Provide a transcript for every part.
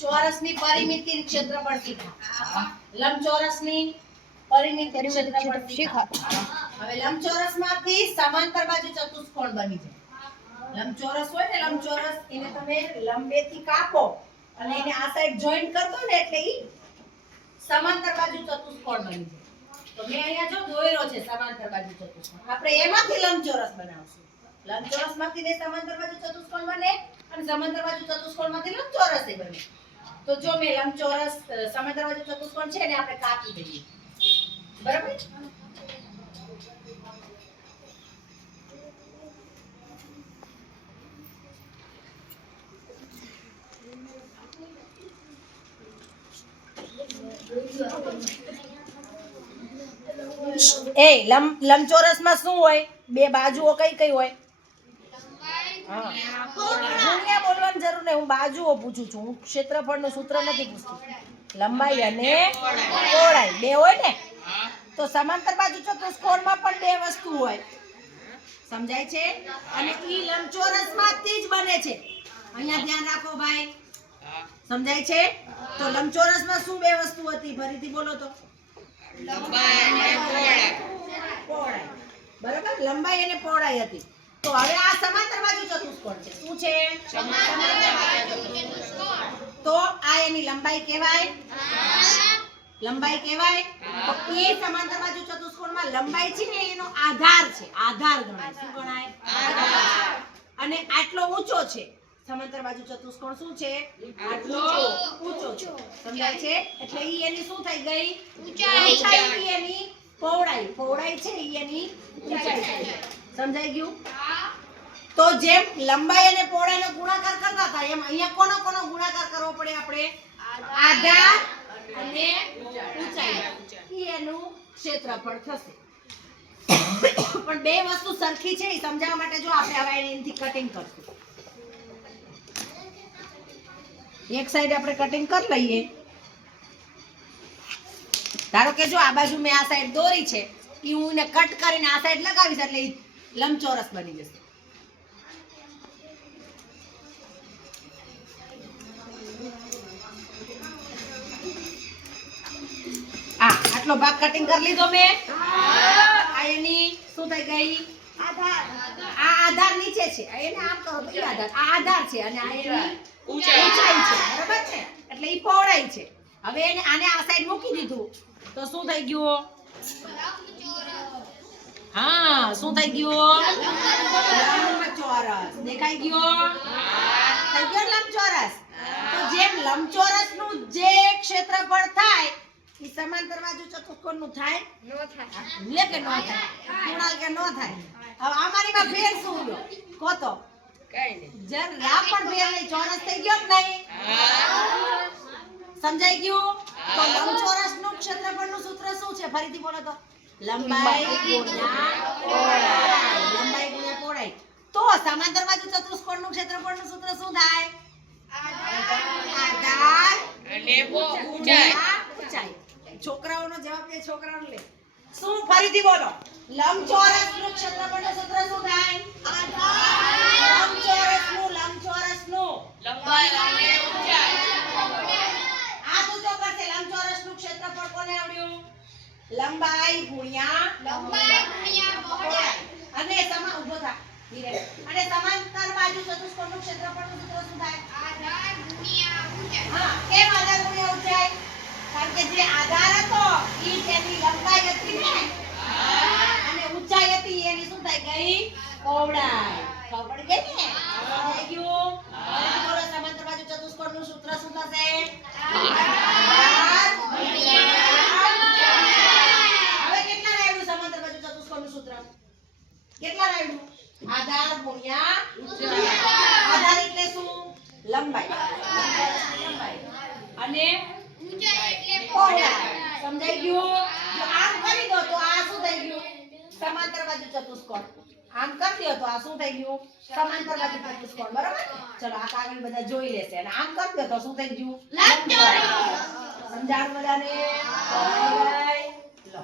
ચોરસની પરિમિતિ ક્ષેત્રફળ શીખા. લંબચોરસની પરિમિતિ ક્ષેત્રફળ શીખા. હવે લંબચોરસમાંથી સમાંતર બાજુ ચતુષ્કોણ બની જાય. લંબચોરસ હોય ને, લંબચોરસ એને તમે લંબેથી કાપો અને એને આ સાઈડ જોઈન્ટ કર દો ને એટલે ઈ સમાંતર બાજુ ચતુષ્કોણ બની જાય. તો મેં અહીંયા જો દોર્યો છે સમાંતર બાજુ ચતુષ્કોણ. આપણે એમાંથી લંબચોરસ બનાવશું. લંબચોરસમાંથી ને સમાંતર બાજુ ચતુષ્કોણ બને અને સમાંતર બાજુ ચતુષ્કોણમાંથી લંબચોરસ બને. તો જો મેં લંબચોરસ સમાંતર બાજુ ચતુષ્કોણ છે ને આપણે કાપી દઈએ. બરાબર? લંબચોરસમાં શું હોય? બે બાજુઓ કઈ કઈ હોય? ગુણ્યા બોલવાની જરૂર નહીં, હું બાજુઓ પૂછું છું. હું ક્ષેત્રફળનું સૂત્ર નથી પૂછતી. લંબાઈ અને પહોળાઈ બે હોય ને. તો સમાંતર બાજુ ચતુષ્કોણમાં પણ બે વસ્તુ હોય. સમજાય છે? અને ઈ લંબચોરસમાંથી જ બને છે. અહીંયા ધ્યાન રાખો ભાઈ. સમજાય છે? તો લંબચોરસમાં શું બે વસ્તુ હતી? ફરીથી બોલો તો. લંબાઈ અને પહોળાઈ. બરાબર? લંબાઈ અને પહોળાઈ હતી. તો હવે આ સમાંતર બાજુ ચતુષ્કોણ છે. શું છે? સમાંતર બાજુ ચતુષ્કોણ. તો આ એની લંબાઈ કહેવાય. લંબાઈ કહેવાય. તો એ સમાંતર બાજુ ચતુષ્કોણમાં લંબાઈ છે ને એનો આધાર છે. આધાર ગણાય. શું ગણાય? આધાર. અને આટલો ઊંચો છે. સમાંતર બાજુ ચતુષ્કોણ શું છે? આટલો ઊંચો છે. સમજાય છે? એટલે ઈ એની શું થઈ ગઈ? ઊંચાઈ. એની પહોળાઈ. પહોળાઈ છે ઈ એની ઊંચાઈ થઈ ગઈ. સમજાઈ ગયું? તો જેમ લંબાઈ અને પહોળાઈનો ગુણાકાર કરતા હતા એમ અહીંયા કોનો કોનો ગુણાકાર કરવો પડે આપણે? આધાર અને ઊંચાઈ. ઈ એનું ક્ષેત્રફળ થશે. પણ બે વસ્તુ સરખી છે એ સમજાવવા માટે જો આપણે હવે એનાથી કટિંગ કરશું. એક સાઈડ આપણે કટિંગ કરી લઈએ. ધારો કે જો આ બાજુ મેં આ સાઈડ દોરી છે ઈ હું એને કટ કરીને આ સાઈડ લગાવીશ એટલે લંબચોરસ બની જશે. આટલો ભાગ કટિંગ કરી લીધો મેં. આ એની શું થઈ ગઈ? આધાર. આ આધાર નીચે છે. એને આમ કરો તો ઈ આધાર. આ આધાર છે અને આ એની ઊંચાઈ છે. બરાબર છે? એટલે ઈ પહોળાઈ છે. હવે એને આને આ સાઈડ મૂકી દીધું તો શું થઈ ગયું? હા, શું થઈ ગયું? લંબચોરસ. દેખાઈ ગયો? થઈ ગયો લંબચોરસ. તો જેમ લંબચોરસનું જે ક્ષેત્રફળ થાય ઈ સમાંતર બાજુ ચતુષ્કોણનું થાય? નો થાય. લે કે નો થાય? ગુણાલ કે નો થાય? હવે આમાંનીમાં ફેર શું ગયો? કહો તો. કઈ નહીં. જરા પણ ફેર નહીં. ચોરસ થઈ ગયો કે નહીં? સમજાઈ ગયું? તો લંબચોરસનું ક્ષેત્રફળનું સૂત્ર શું છે? ફરીથી બોલો તો. લંબાઈ ગુણ્યા પહોળાઈ. લંબાઈ ગુણ્યા પહોળાઈ. તો સમાંતર બાજુ ચતુષ્કોણનું ક્ષેત્રફળનું સૂત્ર શું થાય? આધાર અને ઊંચાઈ. છોકરાઓનો જવાબ દે. છોકરાઓને લે. શું? ફરીથી બોલો. લંબચોરસનું ક્ષેત્રફળનું સૂત્ર શું થાય? આધાર. લંબચોરસનું લંબાઈ અને ઊંચાઈ. આ સૂત્રો કરશે. લંબચોરસનું ક્ષેત્રફળ કોને આવડ્યું? લંબાઈ ગુણ્યા પહોળાઈ. અને ઉભો થા. અને સમાંતર બાજુ ચતુષ્કોણનું ક્ષેત્રફળનું સૂત્ર શું થાય? આધાર ગુણ્યા ઊંચાઈ. હા, કેમ આધાર ગુણ્યા ઊંચાઈ? કારણ કે જે આધાર હતો ઈ તેની લંબાઈ હતી ને અને ઊંચાઈ હતી એની શું થઈ ગઈ? પહોળાઈ. ખબર પડી ગઈ ને? થઈ ગયું? હવે બોલો સમાંતર બાજુ ચતુષ્કોણનું સૂત્ર શું થશે? આધાર ગુણ્યા ઊંચાઈ. હવે કેટલા આવ્યું સમાંતર બાજુ ચતુષ્કોણનું સૂત્ર? કેટલા આવ્યું? આધાર ગુણ્યા ઊંચાઈ. આધાર એટલે શું? લંબાઈ. લંબાઈ અને ઊંચાઈ એટલે પહોળાઈ. સમજાઈ ગયું? જો આમ કરી દો તો આ શું થઈ ગયું? સમાંતર બાજુ ચતુષ્કોણ. આમ કરી દો તો આ શું થઈ ગયું? સમાંતર બાજુ ચતુષ્કોણ. બરાબર? ચલો આ કાગળ બધા જોઈ લેશે. અને આમ કરી દો તો શું થઈ ગયું? લંબચોરસ. સમજાણ બધાને? લો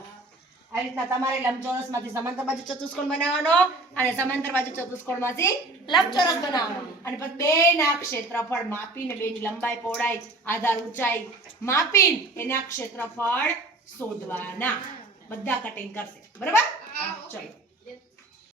આવી રીતના તમારે લંબચોરસમાંથી સમાંતર બાજુ ચતુષ્કોણ બનાવવાનો અને સમાંતર બાજુ ચતુષ્કોણમાંથી લંબચોરસ બનાવવાનો અને પછી બેના ક્ષેત્રફળ માપીને બેની લંબાઈ પહોળાઈ આધાર ઊંચાઈ માપીને એના ક્ષેત્રફળ શોધવાના. બધા કટિંગ કરશે. બરાબર? ચલો.